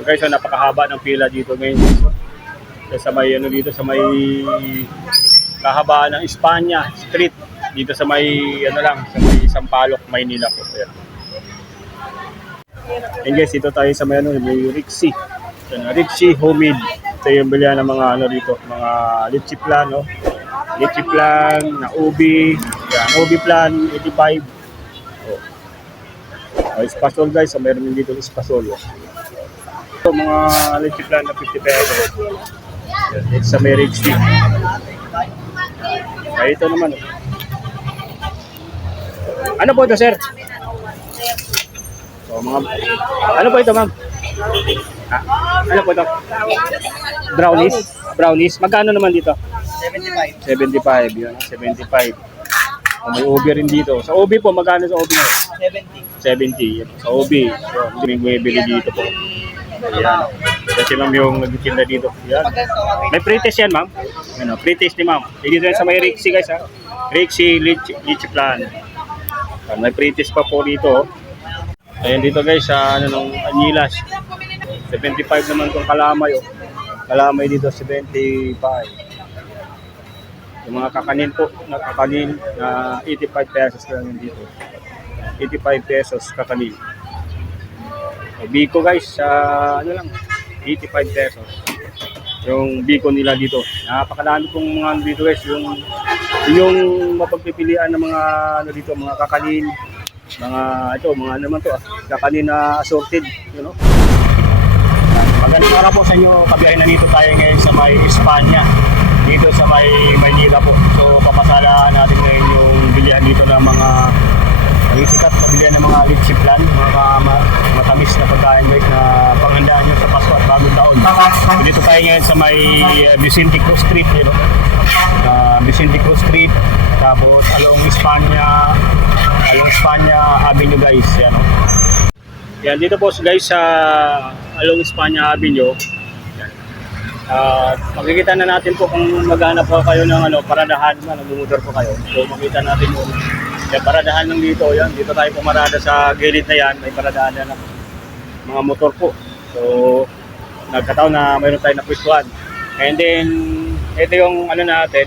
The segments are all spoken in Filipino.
So guys, so napakahaba ng pila dito ngayon. Sa may ano dito sa may kahabaan ng Espanya Street dito sa may ano lang sa may Sampaloc, Maynila po. Ayan. And guys, dito tayo sa may ano, may Rixie. So, Rixie Homemade. Ito yung bilihan ng mga ano dito, mga litchi plan, no? Litchi plan, na ubi, yan, ubi plan 85. Oh. Espasol guys, so meron din dito espasol. So, mga litchi plan na 50 pesos. It's sa may Rixie. Ay, ito naman. Ano po ito, sir? So, mga ano po ito, ma'am? Ano po ito? Brownies? Brownies. Magkano naman dito? 75. 75. Yun, 75. May ubi rin dito. Sa ubi po, magkano sa ubi? 70. 70. Yan. Sa ubi. So, may bumibili dito po. Ayan. Kasi ma'am yung nagtitinda dito. Yan. May pre-taste yan, ma'am. Ano, pre-taste ni ma'am. Dito yan sa may Rixie, guys, ha? Rixie Litchi Plan. May pre-taste pa po dito. Ayan dito guys sa ano nung Anyilas. 75 naman tong kalamay, oh. Kalamay dito 75. Yung mga kakanin po, na kakanin na 85 pesos lang yun dito. 85 pesos kakanin. Biko guys sa ano lang 85 pesos. Yung biko nila dito. Napakalami pong mga ano dito guys, yung mapagpipilian ng mga ano dito, mga kakanin, mga ito, mga ano naman to, kakanin na assorted, you know. Magandang araw po sa inyo, kabiyahin na dito tayo ngayon sa may Espanya, dito sa may Maynila po. So papasalaan natin ngayon yung bilihan dito ng mga sikat na bilihan ng mga litchi plan, mga matamis na pagkain guys na panghandaan nyo sa Pasko at Bagong Taon. So dito tayo ngayon sa may Vicente Cruz Street, you know. Vicente Cruz Street, tapos along Espanya Avenue guys, yan, no? Yan, dito po guys sa along Espanya Avenue. Yan. Makikita na natin po kung maghanap po kayo ng ano, paradahan na nagmumodor po kayo. So makita natin yung paradahan ng dito, yan. Dito tayo pumarada sa gilid na yan, may paradahan na ng mga motor po. So nagkataon na mayroon tayo na pwestuhan. And then ito yung ano natin,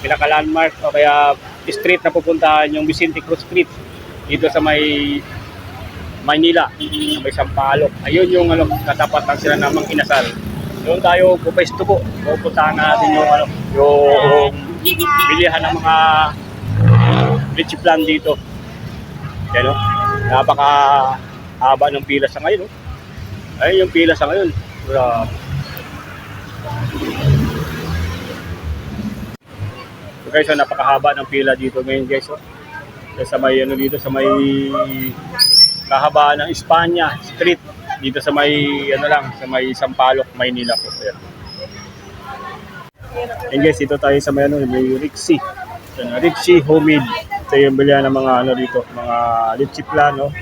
pinaka-landmark o kaya street na pupuntahan yung Vicente Cruz Street dito sa may Maynila, sa may Sampaloc. Ayun yung ano, katapatan sila namang inasal. Doon tayo pupwesto po. Pupuntahan natin yung ano, yung bilihan ng mga litchi plan dito. Yan, no? Napaka haba ng pila sa ngayon, no? Ayun yung pila sa ngayon. So guys, so napakahaba ng pila dito ngayon guys, oh. Sa may ano dito sa may kahabaan ng Espanya Street dito sa may ano lang sa may Sampaloc, Maynila po. Ayan. And guys, dito tayo sa may ano, may Rixie. So, Rixie Homemade. Ito yung bilihan ng mga ano dito, mga litchi plan, no?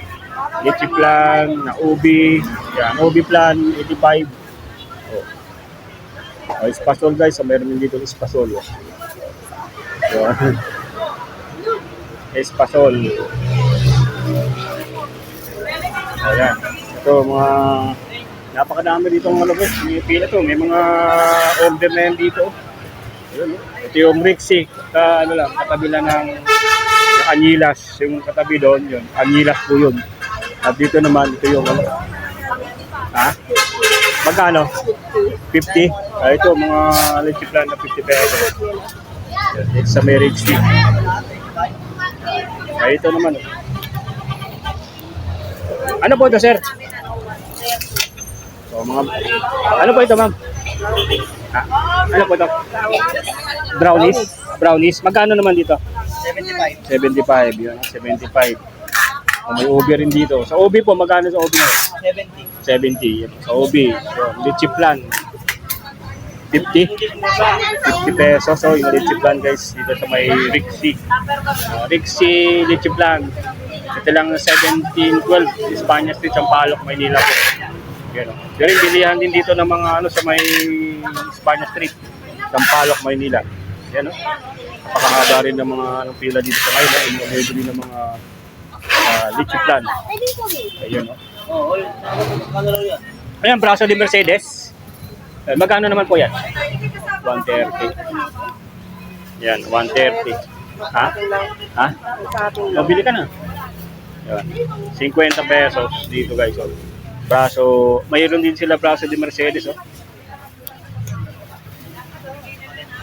Litchi plan na ubi, yan, ubi plan 85. Oh. Espasol guys, so meron din dito espasol. Oh. So, espasol. Ayan. Ito mga napakadami dito ng malabas. May pila to. May mga order na yan dito. Ayan, ito yung Rixie. Ano lang, katabi lang ng Anyilas. Yung katabi doon, yun. Anyilas po yun. At dito naman, ito yung ano. Ha? Magkano? 50? Ito, mga litchi plan na 50 pesos. It's sa may Rixie. Ito naman. Ano po ito, sir? So, mga ano po ito, ma'am? Ano po ito? Brownies? Brownies. Magkano naman dito? 75. 75. Yun, 75. May ubi rin dito. Sa ubi po, magkano sa ubi? 70. 70. Sa ubi. So, litchi plan. 50 pesos. So, yung litchi plan guys, dito sa may Rixie. Rixie litchi plan. Ito lang 1712 Espanya Street, Sampaloc, Maynila po. Yan, o. Pero bilihan din dito ng mga ano sa may Espanya Street, Sampaloc, Maynila. Yan, o. Napakahaba rin ng mga anong pila dito sa ngayon. Inabili ng mga litchi plan. Ayun, o. Oo, ano lang yan? Ayan, braso de Mercedes. Magkano naman po yan? 130. Yan, 130. Ha? Ha? Mabili ka na. Yan. 50 pesos dito guys. Oh. Braso, mayroon din sila braso de Mercedes. Oh.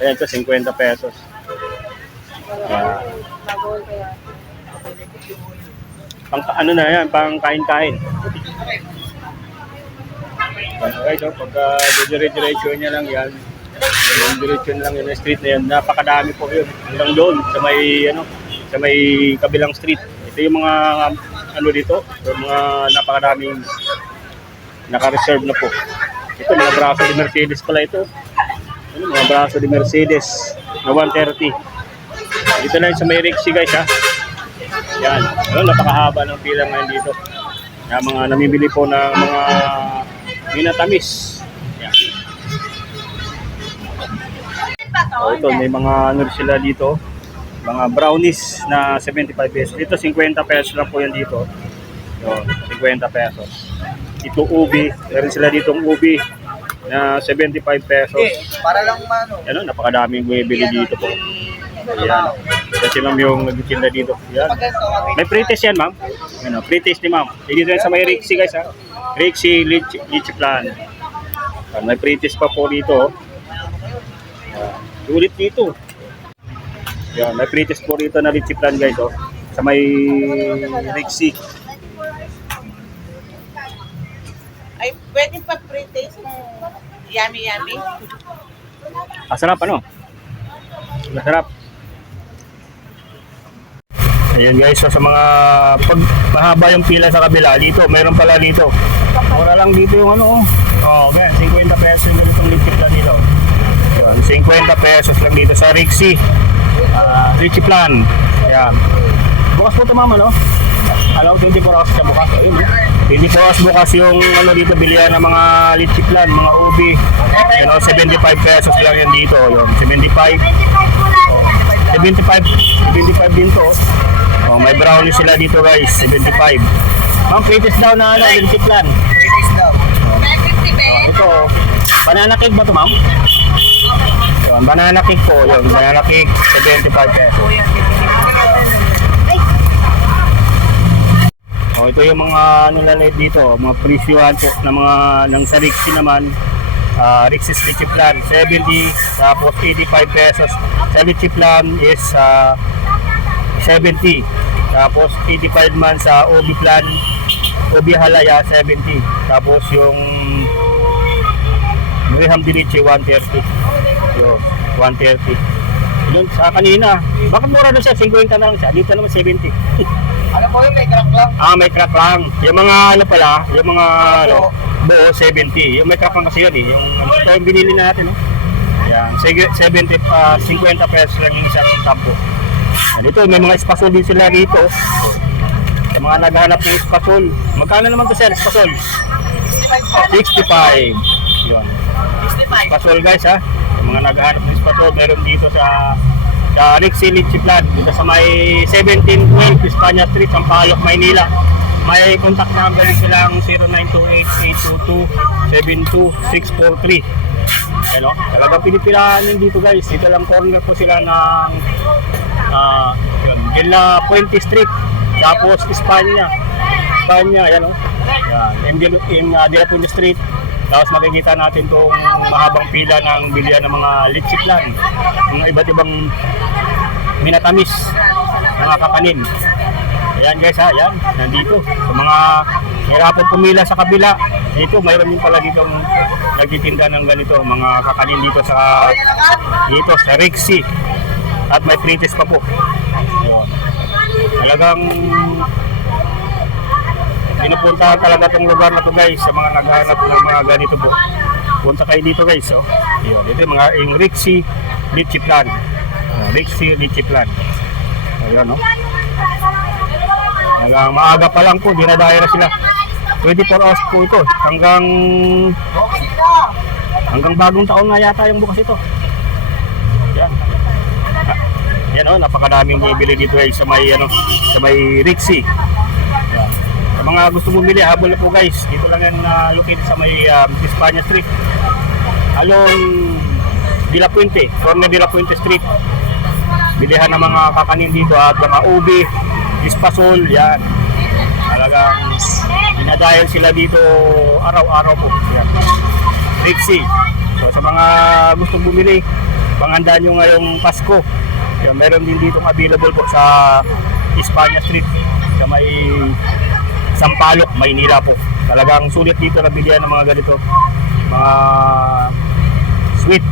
Ayan, ito 50 pesos. Yan. Pang, ano na yan, pang kain-kain. Okay, so pagka dire-diretso niya lang yan, yung diretso lang yun, street na yan, napakadami po yun. Hanggang doon, sa may kabilang street. Ito yung mga, ano dito, yung mga napakadaming naka-reserve na po. Ito, mga braso de Mercedes pala ito. Ano, mga braso de Mercedes na 130. Dito lang sa may Rixie guys ha. Yan, ano, napakahaba ng pila ngayon dito. Yung mga namimili po ng mga minatamis. Yan. So, ito, may mga ano sila dito. Mga brownies na 75 pesos. Ito, 50 pesos lang po yan dito. Yun, 50 pesos. Ito, ubi. Meron sila ditong ubi na 75 pesos. Para lang mano. Yan, napakadaming bumibili dito po. Yan. Kasi ma'am yung nagtitinda dito. Yan. May pre-taste yan, ma'am. Yan, pre-taste ni ma'am. Dito yan sa may Rixie guys ha. Rixie Lychee Plan. May pre-taste pa po dito. Sulit dito. Yan, may pre-taste po dito na Lychee Plan guys. Oh. Sa may Rixie. Ay, pwede pa pre-taste ng yummy. Masarap ano? Masarap. Ayan guys, so sa mga pag mahaba yung pila sa kabila dito, meron pala dito. Mura lang dito yung ano. Oh, okay, 50 pesos yung ganitong Lychee Plan dito. Yan, 50 pesos lang dito sa Rixie. Lychee Plan. Ayan. Bukas po ito mama, no? Alam, 24 hours siya bukas. Ayun, 24 hours bukas yung ano dito, bilihan ng mga Lychee Plan, mga ubi. You know, 75 pesos lang yan dito. Yun, 75. Oh, 75 din to. Oh, may brownie sila dito guys, 75. Ma'am, pretest daw na ano, Lychee Plan. Pretest daw. Oh, ito, banana cake ba ito ma'am? Yun, banana cake po, yun, banana cake, 75 pesos. Oh, ito yung mga ano lalit dito, mga presyuhan po ng mga ng sa Rixie naman. Rixie's Lychee Plan 70, tapos 85 pesos. Sa Lychee Plan is 70, tapos 85 man sa Obi Plan, Obi Halaya 70, tapos yung Graham Delice 130. Yun, 130. Yun, sa kanina, bakit mura na siya? 50 na lang siya, dito naman 70. Ano po yun? May crack lang? May crack lang. Yung mga ano pala, yung mga ano, buo 70. Yung may crack lang kasi yun eh. Ito yung binili natin. Yan, 70, 50 pesos lang yung isang tampo. Dito, may mga espasol din sila dito. Sa mga naghahanap ng espasol. Magkano naman to sir, espasol? 65. Yun. Espasol guys ha. Yung mga naghahanap ng espasol, meron dito sa Rixie Lychee Plan, dito sa may 1712 Espanya Street, Sampaloc, Maynila. May contact number silang 0928-822-72643. Ano? Talagang pinipilaan din dito guys. Dito lang corner po sila ng Gila Puente Street. Tapos Espanya, yan o. Yan, De La Puente Street. Tapos makikita natin itong mahabang pila ng bilihan ng mga Lychee Plan. Mga iba't ibang minatamis, mga kakanin. Ayan guys ha, yan, nandito. Sa mga hirapan pumila sa kabila, dito mayroon din pala dito nagtitinda ng ganito, mga kakanin dito sa Rixie. At may pre-taste pa po. Ayan. Talagang pinupuntahan talaga itong lugar na to guys, sa mga naghahanap ng mga ganito po. Punta kayo dito guys. Oh. Ayan, ito yung mga Rixie Lychee Plan. Rixie Lychee Plan. Ayan o. Maaga pa lang po, dinadaya na sila. 24 hours po ito. Hanggang bagong taon na yata yung bukas ito. Yan. Yan o, napakadaming bibili dito guys sa may Rixie. Yan. Sa mga gusto bumili, habol na po guys. Dito lang yan located sa may Espanya Street. Along De La Puente, corner De La Puente Street. Bilihan ng mga kakanin dito at mga ubi, ispasol, yan. Talagang dinadayan sila dito araw-araw po. Yan. Rixie. So sa mga gusto bumili, panghandaan nyo ngayong Pasko. Yan, meron din dito available po sa Espanya Street, sa may Sampaloc, Maynila po. Talagang sulit dito na bilihan ng mga ganito. Mga sweet.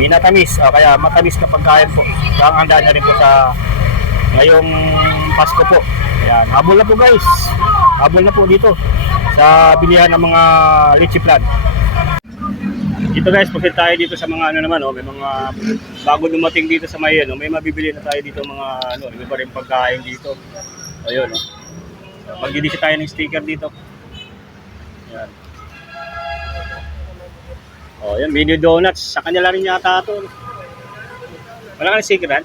Minatamis, kaya matamis na pagkain po. Panghandaan na rin po sa ngayong Pasko po. Ayan, habol na po guys. Habol na po dito sa bilihan ng mga lychee plant. Dito guys, pagkat tayo dito sa mga ano naman, may mga bago dumating dito sa may may mabibili na tayo dito mga iba rin pagkain dito. Ayun, magdidisi tayo ng sticker dito. Ayan. Oh, yan, mini donuts. Sa kanila rin yata ito. Wala ka ng sticker,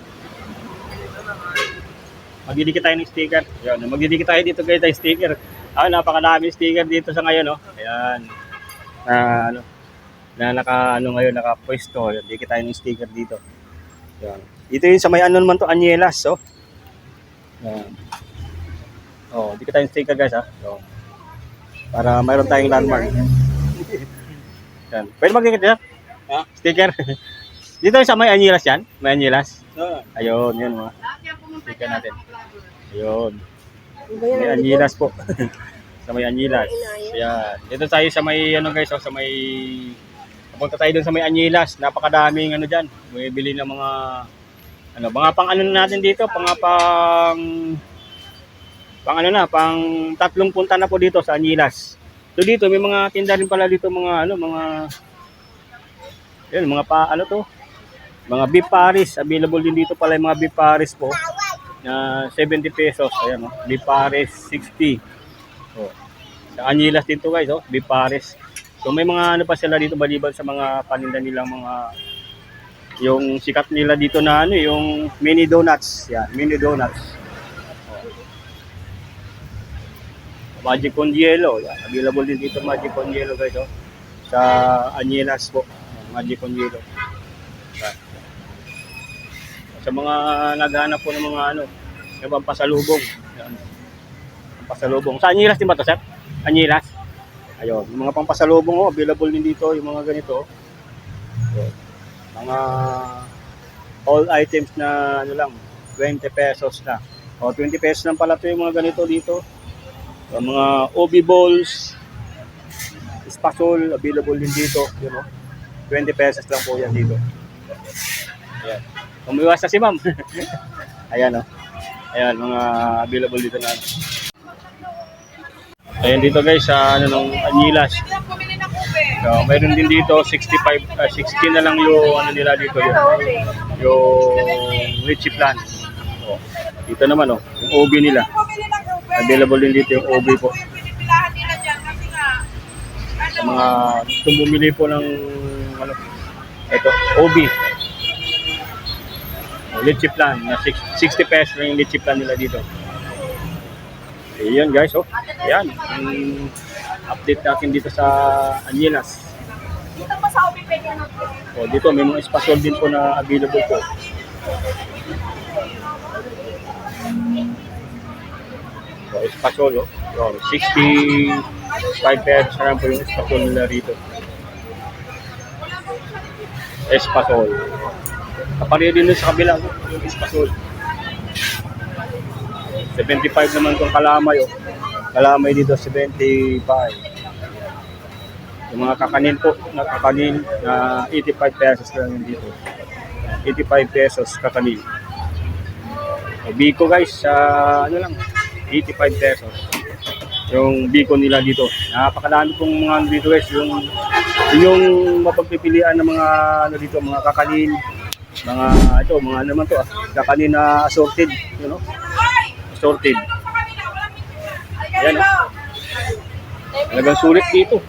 magdidikit tayo ng sticker. Ayan, magdidikit tayo dito guys ng sticker. Napakadaming sticker dito sa ngayon, Ayan. Ngayon nakapwesto. Dikit tayo ng sticker dito. Ayan. Dito yun sa may naman to, Anyelas, Ayan. Oh, dikit tayo ng sticker guys, para mayroon tayong landmark. Yan. Pwede magdikit yan? Sticker. Dito sa may Anyelas yan? May Anyelas? Ayun, yun mga sticker natin. Ayun. May Anyelas po. Sa may Anyelas. Yan. Dito tayo sa may guys, sa may punta tayo dun sa may Anyelas. Napakadaming diyan. May bili ng mga mga pang natin dito, pang tatlong punta na po dito sa Anyelas. So dito may mga tinda rin pala dito mga mga beef paris, available din dito pala yung mga beef paris po na 70 pesos. Ayan, beef paris 60. So, sa Anyelas dito guys, beef paris. So may mga pa sila dito maliban sa mga paninda nilang mga yung sikat nila dito na yung mini donuts. Yan, mini donuts. Magic con Yelo, yan. Available din dito Magic con Yelo guys, sa Anyelas po. Magic con Yelo. Yan. Sa mga naghahanap po ng mga yung pampasalubong. Yan. Pampasalubong. Sa Anyelas din ba to, sir? Anyelas. Ayun, yung mga pampasalubong available din dito yung mga ganito. Yan. Mga all items na lang 20 pesos na. 20 pesos lang pala 'to yung mga ganito dito. Yung mga obi balls, spatula, available din dito, 20 pesos lang po yan dito. Ayan. Umiwas na si ma'am. Ayan, Ayan, mga available dito na. Ayan dito guys, sa nung Anyelas. So, mayroon din dito 60 na lang yung nila dito yung lychee plant. Dito naman yung obi nila. Available din dito yung OB po. Sa mga gustong bumili po ng ito, OB. Lychee plant na 60 pesos lang yung lychee plant nila dito. Ayan guys, ayan. Update natin dito sa Anyelas. Dito pa sa OB pwede Dito may mga espasol din po na available po. So, espasol, 65 pesos na lang po yung espasol nila rito. Espasol. Kapareho din sa kabila, yung espasol. 75 naman itong kalamay, Kalamay dito, 75. Yung mga kakanin po, na 85 pesos lang yun dito. 85 pesos kakanin. Biko guys, lang, 85 pesos. Yung biko nila dito. Napakadami pong mga dito guys, yung mapagpipilian ng mga dito, mga kakanin, mga naman to, kakanin na assorted, assorted. Ayan, talagang sulit dito.